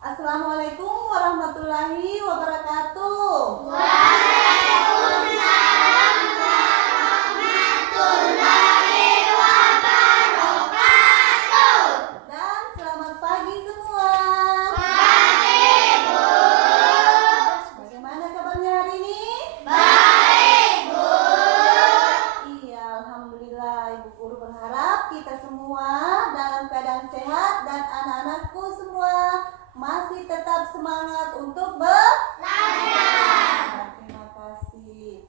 Assalamualaikum warahmatullahi wabarakatuh. Waalaikumsalam warahmatullahi wabarakatuh. Dan selamat pagi semua. Pagi, Bu. Bagaimana kabarnya hari ini? Baik, Bu. Iya, alhamdulillah Ibu Guru berharap kita semua dalam keadaan sehat dan anak-anakku semua masih tetap semangat untuk belajar. Terima kasih.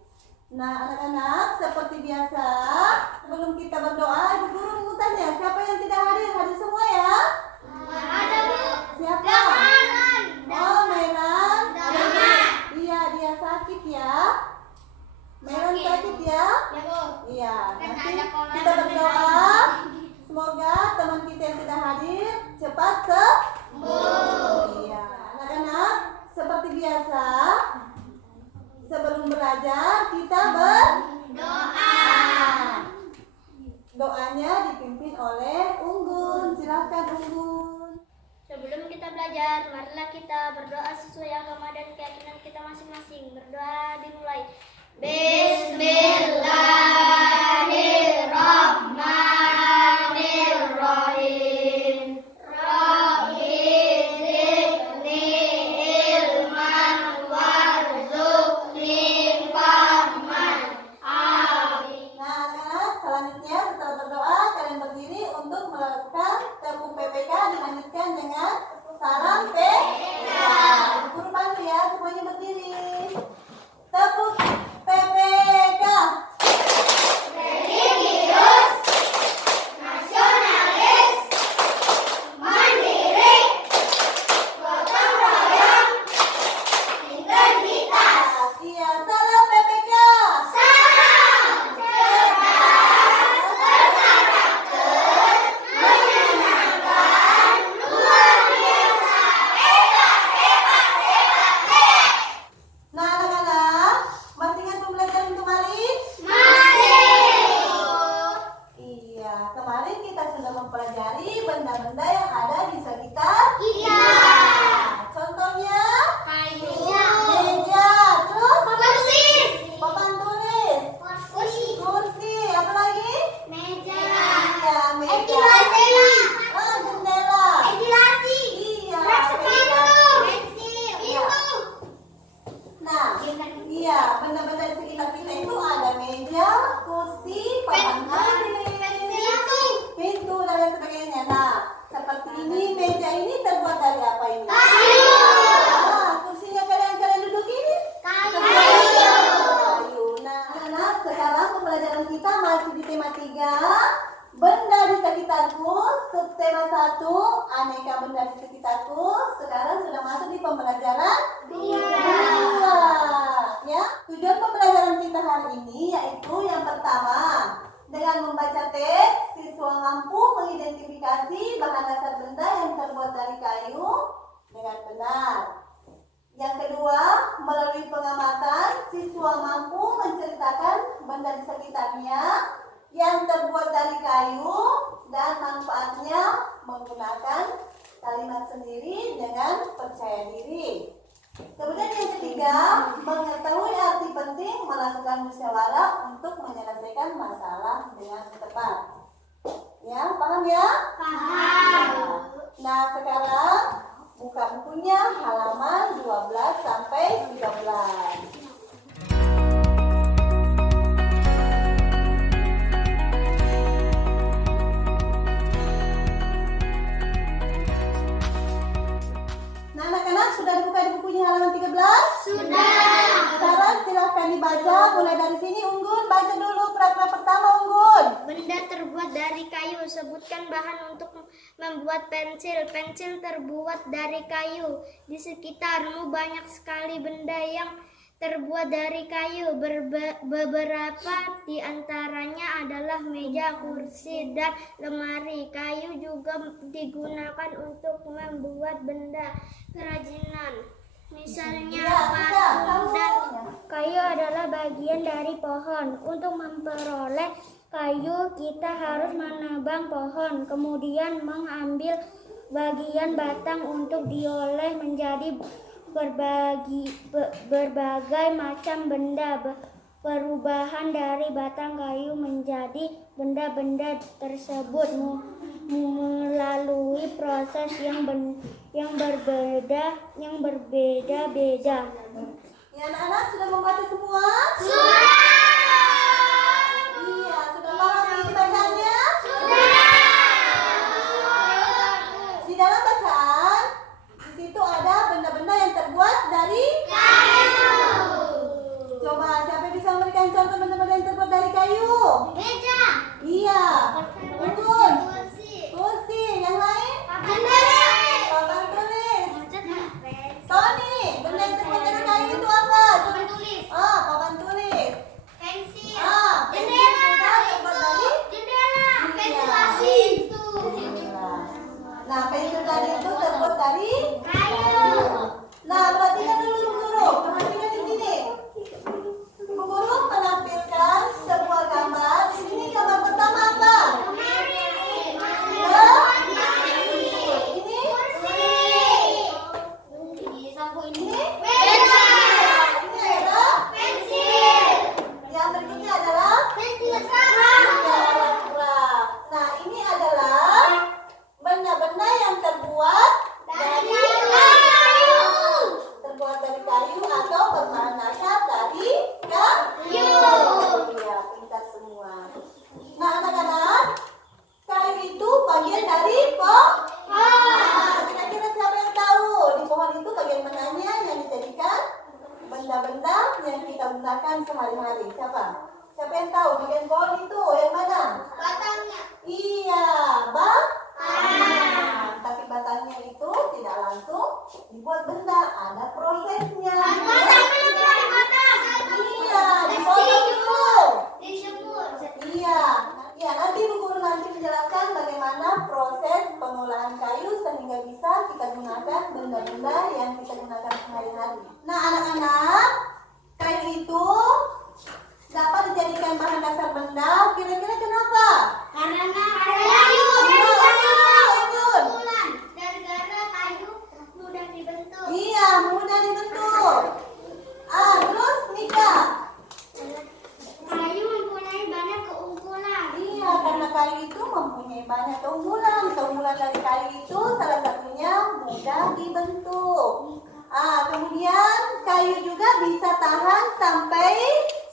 Nah, anak-anak, seperti biasa, sebelum kita berdoa, Ibu Guru mau tanya, siapa yang tidak hadir? Hadir semua ya? Ada, Bu. Siapa? Jangan. Oh, Melan. Jangan. Iya, dia sakit ya. Melan Sakit. sakit ya? Ya, Bu. Iya. Kan Nanti ada kolam kita dan berdoa. Semoga teman kita yang sudah hadir cepat sembuh. Iya, anak-anak, seperti biasa, sebelum belajar kita berdoa. Doanya dipimpin oleh Unggun. Silakan Unggun. Sebelum kita belajar, marilah kita berdoa sesuai agama dan keyakinan kita masing-masing. Berdoa dimulai. Bismillahirrahmanirrahim. Rabbi zidni ilman warzuqni fahman. Amin. Nah, anak-anak, selanjutnya setelah berdoa, kalian berdiri untuk melakukan tepuk PPK dilanjutkan dengan salam PPK. Guru bantu ya, semuanya berdiri. Tepuk PPK. Religius, nasionalis, mandiri, gotong royong, integritas. Iya, salam PPK. Salam cerdas, berkarakter, menyenangkan, luar biasa, hebat, hebat, hebat, hebat. Nah, anak-anak, masih ingat pembelajaran kemarin? Masih. Iya, kemarin kita sudah mempelajari benda-benda yang ada di sekitar Iya. Contohnya, Kayu. meja, terus Kursi. papan tulis, Kursi. kursi, apa lagi? Meja. Iya, meja. Ventilasi. Jendela. Ventilasi. Iya. Sepatu. Pensil. Pintu. Nah, iya, benda-benda di sekitar kita itu ada meja, kursi, papan tulis, pintu dan lain sebagainya. Nah, seperti ini, meja ini terbuat dari apa ini? Kayu. Nah, kursinya kalian duduk ini? Kayu. Kayu. Nah, anak, sekarang pembelajaran kita masih di tema 3, benda di sekitarku. Subtema 1, aneka benda di sekitarku. Sekarang sudah masuk di pembelajaran 2. Ya, tujuan pembelajaran kita hari ini yaitu yang pertama, dengan membaca teks, siswa mampu mengidentifikasi bahan dasar benda yang terbuat dari kayu dengan benar. Yang kedua, melalui pengamatan, siswa mampu menceritakan benda di sekitarnya yang terbuat dari kayu dan manfaatnya menggunakan kalimat sendiri dengan percaya diri. Kemudian yang ketiga, mengetahui arti penting melakukan musyawarah untuk menyelesaikan masalah dengan tepat. Ya, paham ya? Paham. Nah, sekarang buka bukunya halaman 12 sampai 13. Nah, anak-anak sudah dibuka di bukunya halaman 13? Sudah. dibaca. Mulai dari sini Unggun, baca dulu paragraf pertama Unggun. Benda terbuat dari kayu. Sebutkan bahan untuk membuat pensil. Pensil terbuat dari kayu. Di sekitarmu banyak sekali benda yang terbuat dari kayu. Beberapa di antaranya adalah meja, kursi, dan lemari. Kayu juga digunakan untuk membuat benda kerajinan. Misalnya patung dan kayu adalah bagian dari pohon. Untuk memperoleh kayu, kita harus menebang pohon, kemudian mengambil bagian batang untuk diolah menjadi berbagai macam benda. Perubahan dari batang kayu menjadi benda-benda tersebut melalui proses yang berbeda-beda. Ya, anak-anak sudah membaca semua? Sudah. Iya, sudah paham isi bacaannya? Di dalam bacaan, di situ ada benda-benda yang terbuat dari Kayu. Coba siapa yang bisa memberikan contoh benda-benda yang terbuat dari kayu? Meja. Iya. Unggun. Kursi. Kursi. Yang lain? Papan tulis. Papan tulis. Tony, benda yang terbuat dari kayu itu apa? Papan tulis. Papan tulis. Pensil. Pensil Jendela. juga terbuat dari Jendela. Ventilasi. Pintu. Nah, pensil tadi itu terbuat dari Kayu. Nah, perhatikan dulu Bu Guru. Perhatikan di sini. Bu Guru menampilkan sebuah gambar. Di sini gambar pertama apa? Yang berikutnya adalah Nah, ini adalah benda-benda yang terbuat dari kayu atau berbahan dasar dari kayu. Iya, pintar semua. Nah, anak-anak, kayu itu bagian dari pohon. Kira-kira siapa yang tahu di pohon itu bagian mananya yang dijadikan benda-benda yang kita gunakan sehari-hari? Siapa? Siapa yang tahu bagian pohon itu yang mana? Batangnya. Iya, tapi batangnya itu tidak langsung dibuat benda, ada prosesnya. Iya, dipotong dulu. Iya, nanti Bu Guru nanti menjelaskan bagaimana proses pengolahan kayu sehingga bisa kita gunakan benda-benda yang kita gunakan sehari-hari. Nah, anak-anak, kayu itu dapat dijadikan bahan dasar benda. Kira-kira kenapa? Karena kayu mudah dibentuk. Iya, mudah dibentuk. Terus Nika. Kayu mempunyai banyak keunggulan. Iya, karena kayu itu mempunyai banyak keunggulan. Keunggulan dari kayu itu salah satunya mudah dibentuk. Kemudian kayu juga bisa tahan sampai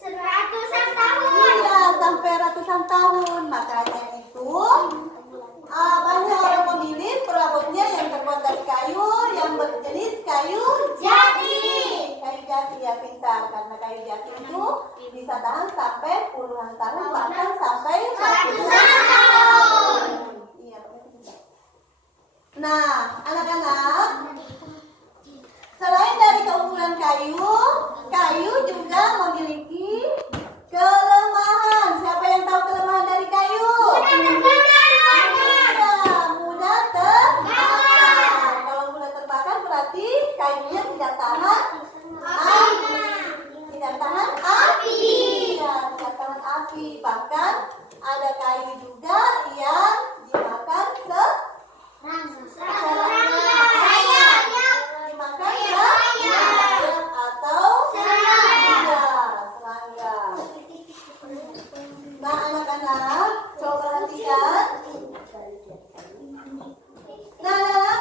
Ratusan tahun. Iya, sampai ratusan tahun. Makanya itu banyak orang memilih perabotnya yang terbuat dari kayu yang berjenis kayu jati. Kayu jati ya, pintar, karena kayu jati itu bisa tahan sampai puluhan tahun, bahkan sampai ratusan tahun. Iya. Nah, anak-anak, selain dari keunggulan kayu, kayu juga memiliki kelemahan. Siapa yang tahu kelemahan dari kayu? Mudah terbakar. Kalau mudah terbakar berarti kayunya tidak tahan api. Tidak tahan api. Ya, tidak tahan api. Bahkan ada kayu juga yang dimakan atau serangga. Nah, anak-anak, coba perhatikan.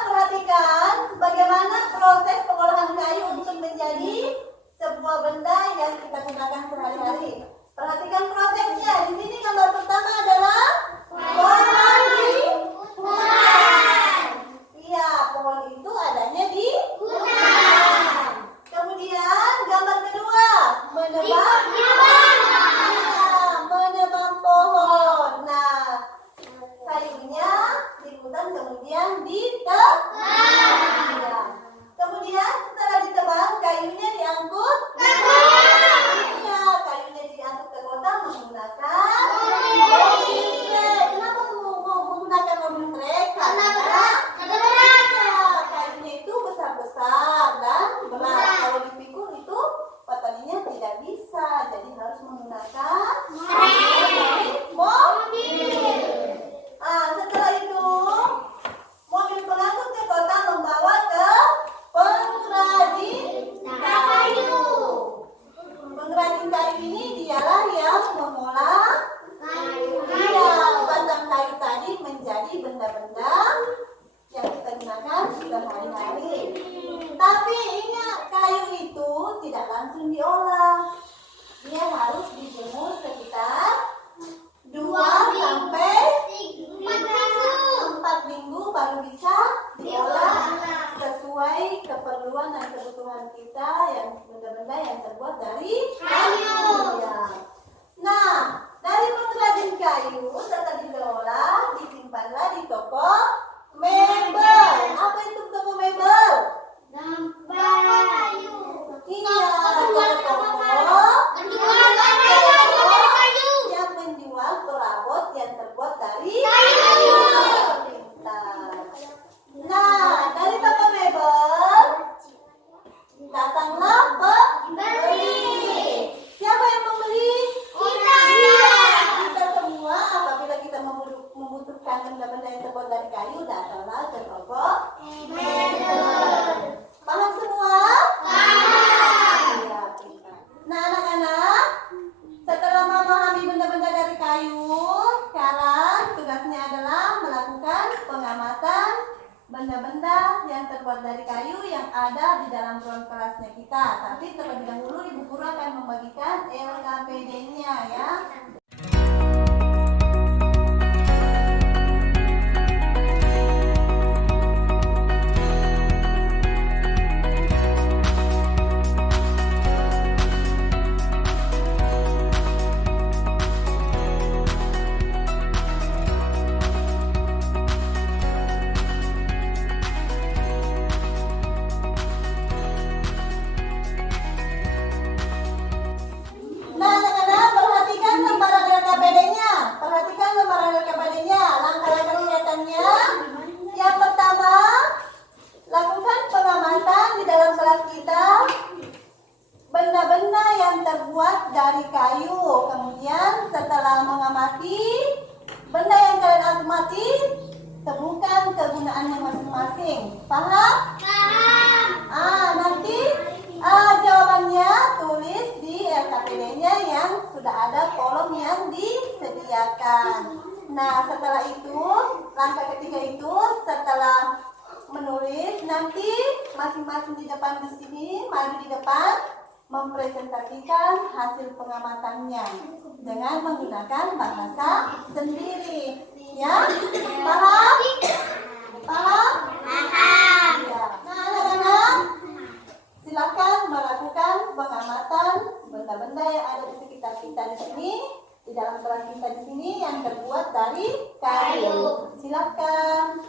Perhatikan bagaimana proses pengolahan kayu untuk menjadi sebuah benda yang kita gunakan sehari-hari. Perhatikan prosesnya. Di sini gambar pertama adalah pohon di hutan. Iya, pohon itu adanya di hutan. Kemudian gambar kedua menebang? Menebang pohon. Nah, kayunya diputar kemudian ditebang. Ya. Kemudian setelah ditebang, kayunya diangkut. Ya, kayunya diangkut ke kota menggunakan mobil trek. Kenapa menggunakan mobil trek? Karena kayunya itu besar-besar dan berat. Kalau dipikul itu petaninya tidak bisa, jadi harus menggunakan mobil. Setelah itu mobil pengangkut ke kota membawa ke pengrajin kayu. Pengrajin kayu ini dialah yang mengolah batang kayu tadi menjadi benda-benda yang kita gunakan sehari-hari. Tapi ingat, kayu itu tidak langsung diolah. Dia harus dijemur sekitar 2 sampai 4 minggu baru bisa diolah sesuai keperluan dan kebutuhan kita yang benda-benda yang terbuat dari kayu. Ya. Nah, dari pengrajin kayu setelah diolah disimpanlah di toko mebel. Apa itu toko mebel? Iya, toko yang menjual perabot yang terbuat dari kayu. Nah, dari toko mebel datanglah pembeli. Siapa yang membeli? Kita semua. Apabila kita membutuhkan benda-benda yang terbuat dari kayu, datanglah ke toko mebel. Paham semua? Ya, nah, anak-anak, setelah memahami benda-benda dari kayu, sekarang tugasnya adalah melakukan pengamatan benda-benda yang terbuat dari kayu yang ada di dalam ruang kelasnya kita. Tapi terlebih dahulu Ibu Guru akan membagikan LKPD-nya ya. Nah, anak-anak, perhatikan lembaran LKPD-nya. Perhatikan lembaran LKPD-nya. Langkah-langkah kelihatannya. Yang pertama, lakukan pengamatan di dalam kelas kita benda-benda yang terbuat dari kayu. Kemudian setelah mengamati benda yang kalian amati, temukan kegunaannya masing-masing. Paham? Nanti jawabannya tulis di LKPD-nya yang sudah ada kolom yang disediakan. Nah, setelah itu, langkah ketiga itu setelah menulis, nanti masing-masing di depan di sini, maju di depan, mempresentasikan hasil pengamatannya dengan menggunakan bahasa sendiri. Ya, paham? Paham? Ya. Nah, anak-anak, silakan melakukan pengamatan benda-benda yang ada di sekitar kita di sini, di dalam kelas kita di sini yang terbuat dari kayu. Silakan.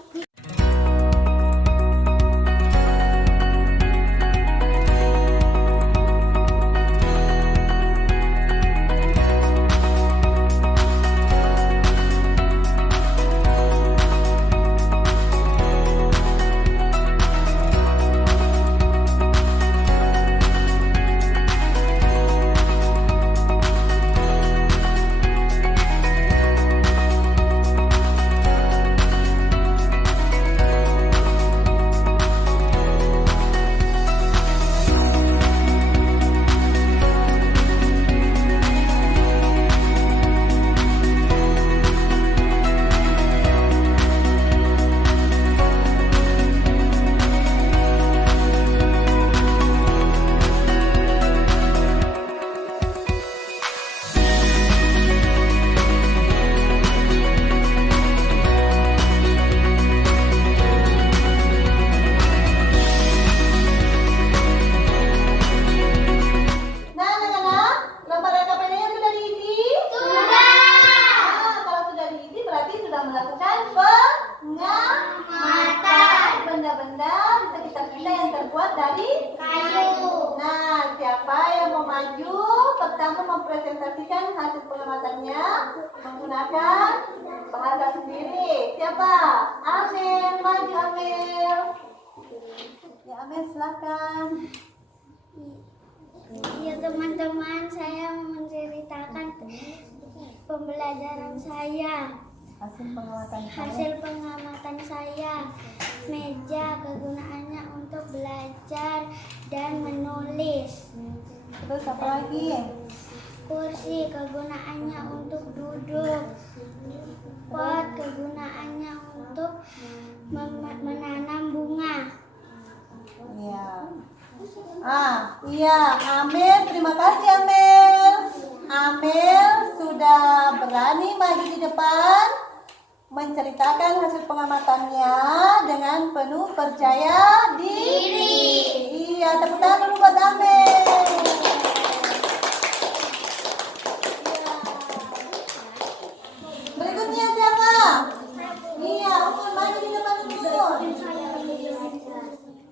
maju. Pertama mempresentasikan hasil pengamatannya menggunakan bahasa sendiri. Siapa? Amel, maju Amel. Ya Amel, silakan. Ya teman-teman, saya menceritakan pembelajaran saya. Hasil pengamatan saya. Meja kegunaannya untuk belajar dan menulis. Terus apa lagi? Kursi kegunaannya untuk duduk. Pot kegunaannya untuk menanam bunga. Iya. Iya, Amel, terima kasih Amel. Amel sudah berani maju di depan menceritakan hasil pengamatannya dengan penuh percaya diri. Iya, tepuk tangan dulu buat Amel. Berikutnya siapa? Iya, Ukun maju di depan Ukun.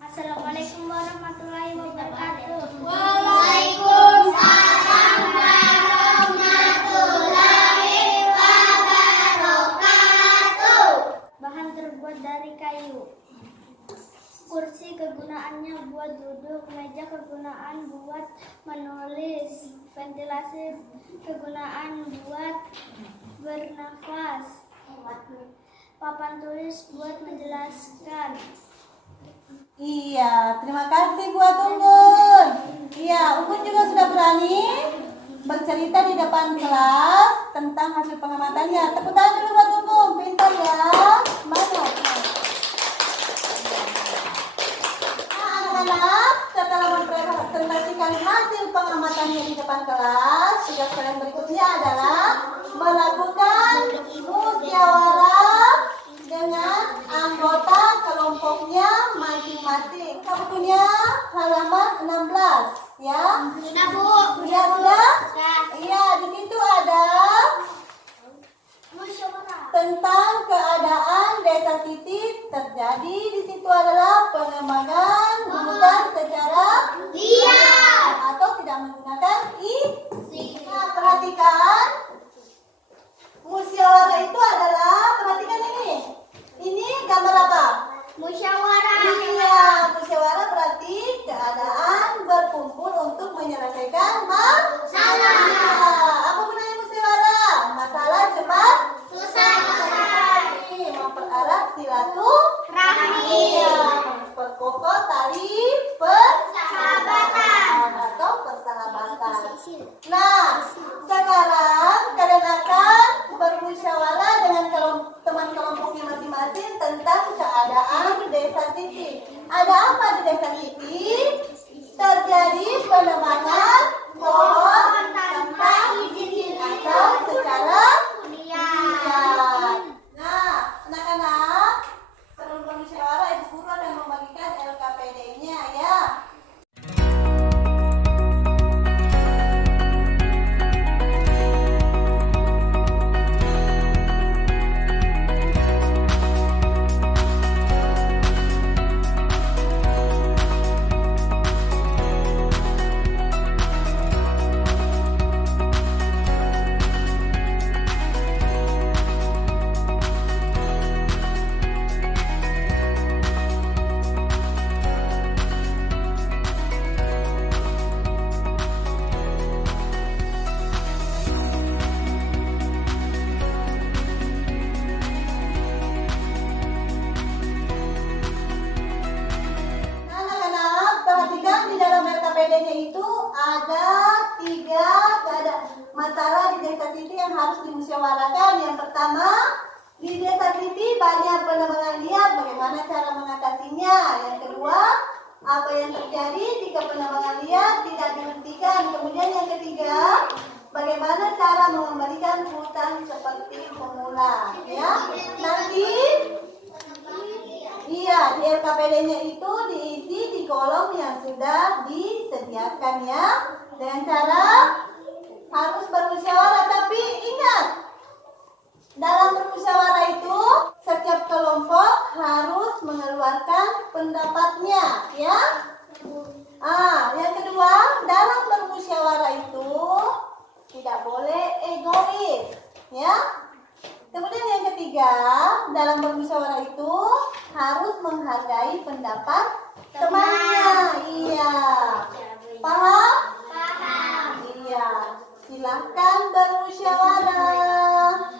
Assalamualaikum warahmatullahi wabarakatuh. Waalaikumsalam warahmatullahi wabarakatuh. Bahan terbuat dari kayu. Kursi kegunaannya buat duduk, meja kegunaan buat menulis, ventilasi kegunaan buat bernafas, papan tulis buat menjelaskan. Iya, terima kasih buat Unggun. Iya, Unggun juga sudah berani bercerita di depan kelas tentang hasil pengamatannya. Tepuk tangan dulu buat Unggun, pintar ya. Semangat. Nah, anak-anak, setelah mempresentasikan hasil pengamatannya di depan kelas, tugas kalian berikutnya adalah melakukan musyawarah dengan anggota kelompoknya masing-masing. Kamu punya halaman 16 ya? Sudah, Bu. Sudah? Iya, di situ ada tentang keadaan Desa Siti terjadi. Di situ adalah pengembangan bukan secara Diam. atau tidak menggunakan isi. Nah, perhatikan. Musyawarah itu adalah, perhatikan ini. Ini gambar apa? Musyawarah. Iya, musyawarah berarti keadaan berkumpul untuk menyelesaikan masalah. Apa gunanya musyawarah? Masalah cepat Selesai. mempererat silaturahmi. Iya, memperkokoh tali Persahabatan. atau persahabatan. Nah, sekarang kalian akan bermusyawarah dengan teman kelompoknya masing-masing tentang keadaan Desa Siti. Ada apa di Desa Siti? Terjadi penebangan pohon tanpa izin atau secara liar. Nah, anak-anak, sebelum bermusyawarah, Ibu Guru akan membagikan LKPD-nya ya. Anak-anak, perhatikan di dalam LKPD-nya itu ada 3 masalah di Desa Siti yang harus dimusyawarahkan. Yang pertama, di Desa Siti banyak penebangan liar, bagaimana cara mengatasinya. Yang kedua, apa yang terjadi jika penebangan liar tidak dihentikan. Kemudian yang ketiga, bagaimana cara mengembalikan hutan seperti semula. Ya, nanti iya, di LKPD-nya itu diisi di kolom yang sudah disediakan ya. Dengan cara harus bermusyawarah, tapi ingat, dalam bermusyawarah itu setiap kelompok harus mengeluarkan pendapatnya ya. Yang kedua, dalam bermusyawarah dalam bermusyawarah itu harus menghargai pendapat temannya. Iya. Paham? Paham. Iya. Silahkan bermusyawarah.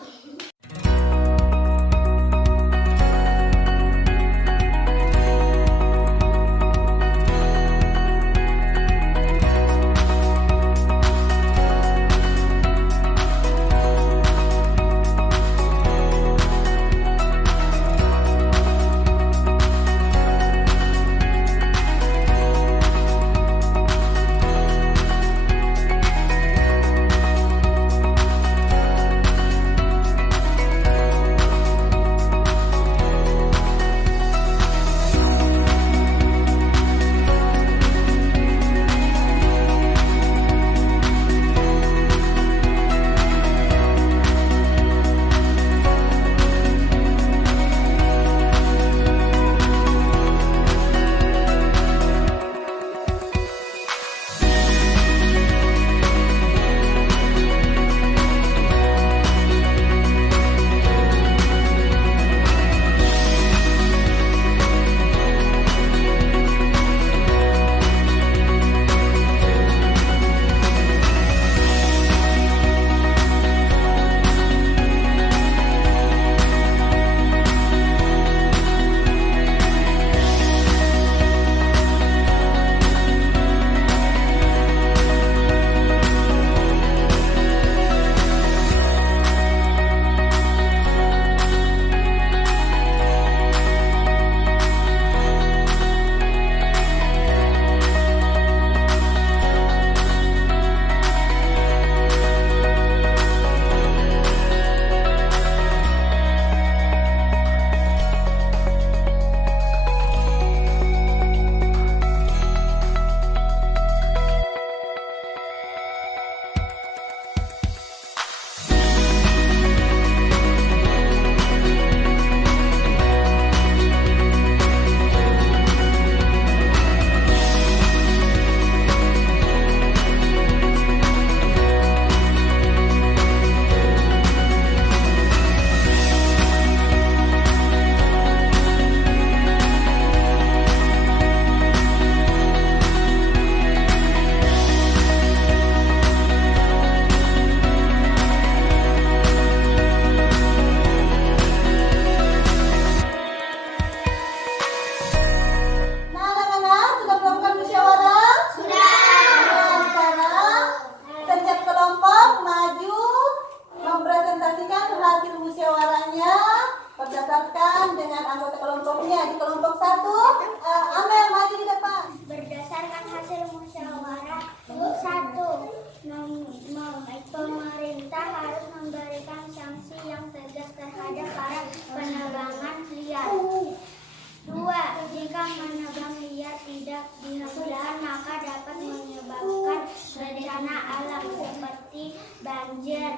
banjir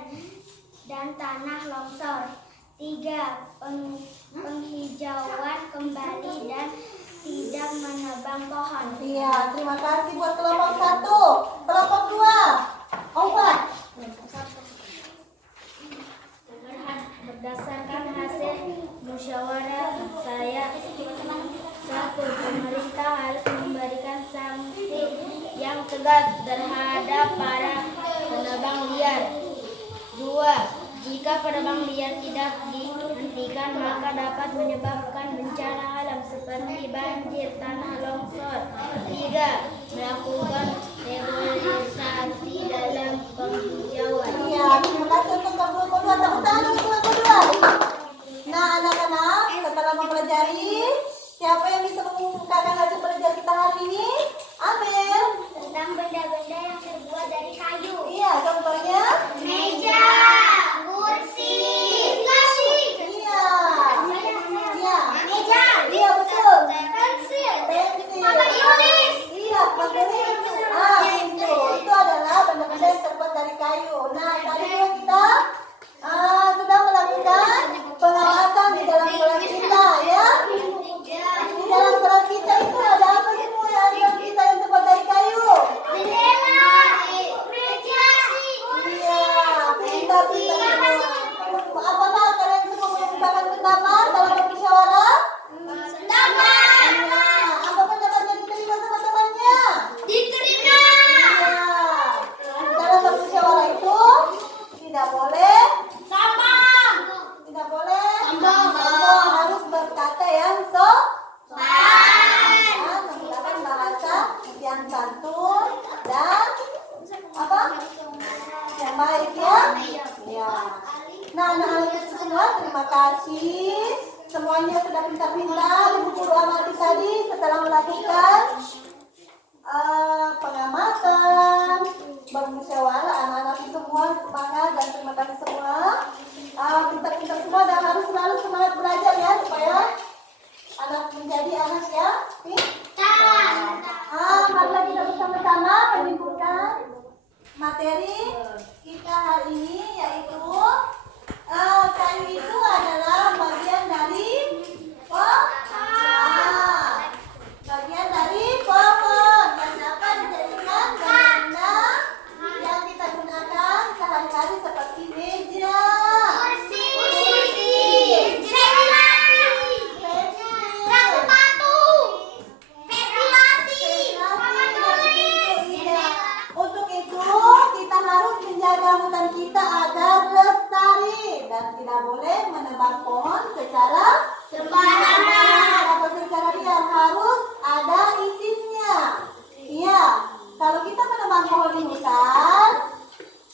dan tanah longsor. 3. Penghijauan kembali dan tidak menebang pohon. Iya, terima kasih buat kelompok 1. Kelompok 2. Obat. Berdasarkan hasil musyawarah saya, 1. Pemerintah harus memberikan sanksi yang tegas terhadap para penebang liar. 2. Jika penebang liar tidak dihentikan, maka dapat menyebabkan bencana alam seperti banjir, tanah longsor. 3. Melakukan reboisasi dalam penghijauan. Iya, terima kasih untuk kelompok 2. Tepuk tangan untuk kelompok 2. Nah, anak-anak, setelah mempelajari, siapa yang bisa mengumumkan hasil pelajaran kita hari ini? Amel. Tentang benda-benda yang terbuat dari kayu. Iya, contohnya? Meja, kursi, plastik. Iya. Iya. Meja, Iya, betul. pensil, Pensil. tulis. Iya, pakai itu. Ah, itu adalah benda-benda yang terbuat dari kayu. baik ya. Ya. Nah, anak-anak semua terima kasih. Semuanya sudah pintar-pintar Ibu Guru amati tadi setelah melakukan pengamatan, bermusyawarah. Anak-anak semua semangat dan terima kasih semua. Pintar-pintar semua dan harus selalu semangat belajar ya supaya anak menjadi anak ya. Marilah kita bersama-sama menyebutkan materi kita hari ini, yaitu kayu itu adalah bagian dari bagian dari pohon yang dapat dijadikan benda yang kita gunakan sehari-hari seperti meja, Untuk itu kita harus menjaga hutan kita agar lestari dan tidak boleh menebang pohon secara sembarangan atau secara liar, harus ada izinnya. Iya, kalau kita menebang pohon di hutan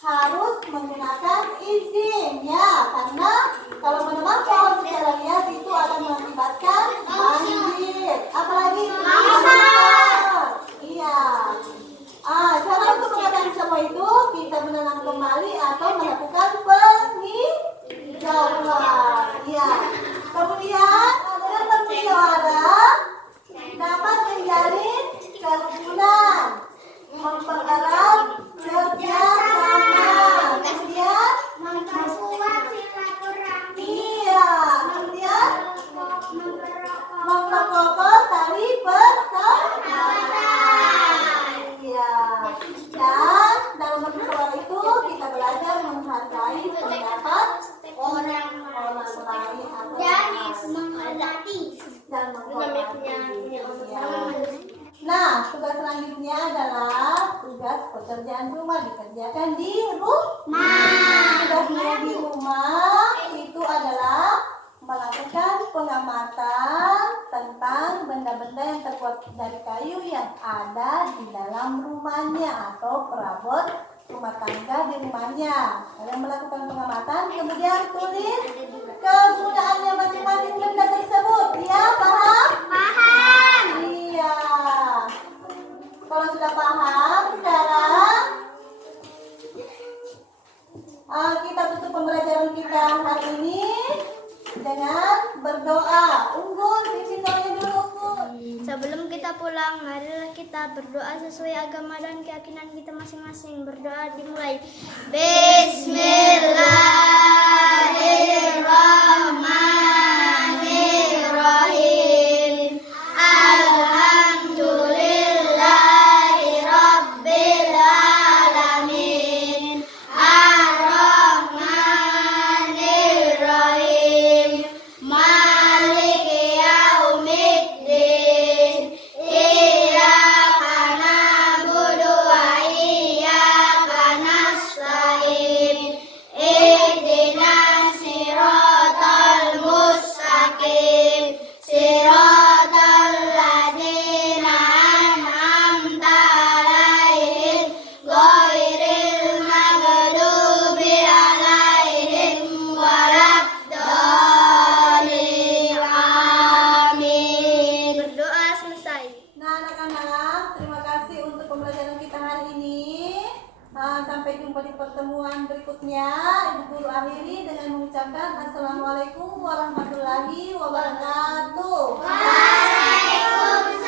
harus menggunakan izin ya, karena kalau menebang pohon secara liar itu akan mengakibatkan banjir, apalagi iya. Cara untuk mengatasi semua itu kita menanam kembali atau melakukan penghijauan. Ya. Kemudian dengan bermusyawarah dapat menjalin kerukunan, mempererat kerjasama. Kemudian memperkuat silaturahmi. iya, kemudian memperkokoh tali persaudaraan. Iya. Dan dalam bermusyawarah itu kita belajar menghargai pendapat orang lain atau Menghormati. dan menghormati. Nah, tugas selanjutnya adalah tugas pekerjaan rumah dikerjakan di rumah. Tugas di rumah itu adalah melakukan pengamatan tentang benda-benda yang terbuat dari kayu yang ada di dalam rumahnya atau perabot rumah tangga di rumahnya. Kalian melakukan pengamatan, kemudian tulis kegunaannya masing-masing benda tersebut. Ya, paham? Paham. Iya. Kalau sudah paham, sekarang kita tutup pembelajaran kita hari ini dengan berdoa. Unggul, bikin doanya dulu, Unggul. Sebelum kita pulang, marilah kita berdoa sesuai agama dan keyakinan kita masing-masing. Berdoa dimulai. Bismillahirrahmanirrahim. Alhamdulillahirabbil alamin. Ar-Rahmanirrahim. Maliki yaumiddin. Iyyaka na'budu wa iyyaka nasta'in. Ihdinas siratal mustaqim. Siratal ladzina an'amta 'alaihim ghairil maghdubi 'alaihim waladdallin. Amin. Berdoa selesai. Nah, anak-anak, terima kasih untuk pembelajaran kita hari ini. Sampai jumpa di pertemuan berikutnya. Ibu Guru akhiri dengan mengucapkan Assalamualaikum warahmatullahi wabarakatuh. Waalaikumsalam.